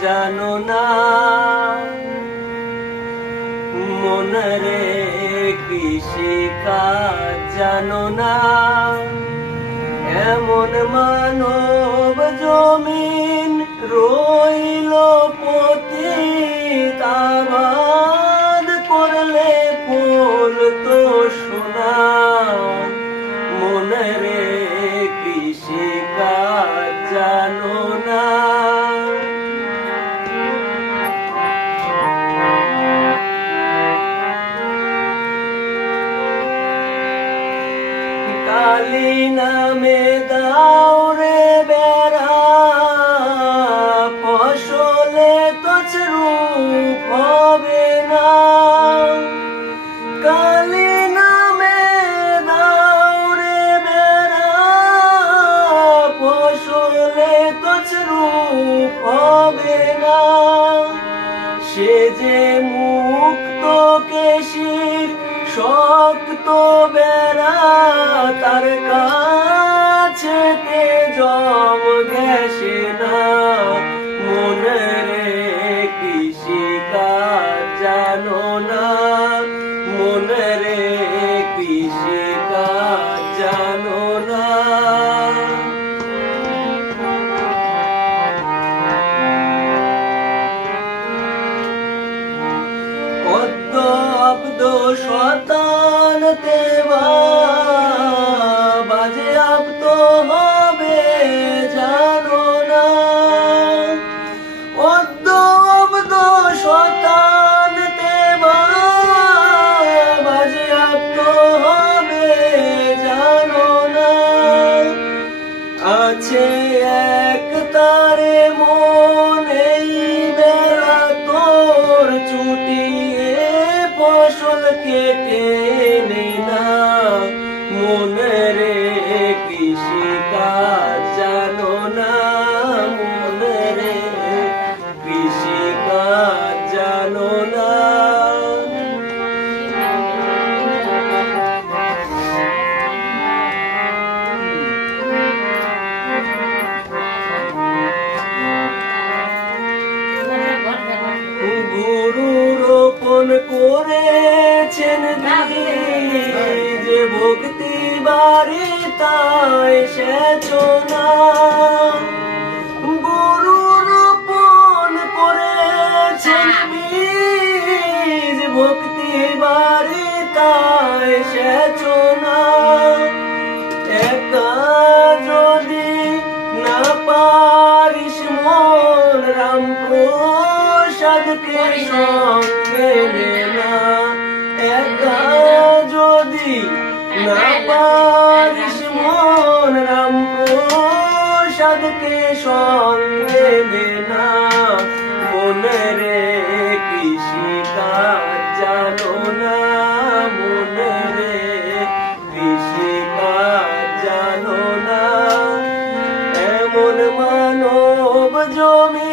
জানো না মনরে কৃষিকাজ জানো না এমন মানব জমিন রইল পতিত আবাদ করলে ফুল তো সোনা মনরে কৃষিকাজ জানো না কালী নামে দাও রে বেড়া ফসলে তছরূপ হবে না কালী নামে দাও রে বেড়া ফসলে তছরূপ হবে না সে যে মুক্ত কেশির শক্ত বেড়া তার কাছেতে জম ঘেঁষে না মনরে কৃষিকাজ জানো না মনরে কৃষিকাজ জানো না পদ্ম অব্দ শতান দেবা বাজে আব্দ হবে জানো না পদ্ম অব্দ শতান দেবা বাজে আব্দ হবে জানো না আছে এক তারে মন এই বেলা তোর ছুটিয়ে ফসল কেটে নে না মনরে কৃষিকাজ জানো না মনরে কৃষিকাজ জানো না গুরু রোপণ করেছেন যে ভক্তি বাড়ি তাই সেচনা গুরু রোপণ করেছেন বীজ ভক্তি বাড়ি তাই সেচনা একা যদি না পারিস মন রাম প্রসাদকে সঙ্গে নে না একা যদি না পারিস মন রাম প্রসাদকে সঙ্গে নে না মনরে কৃষিকাজ জানো না মনরে কৃষিকাজ জানো না এমন মানব জমি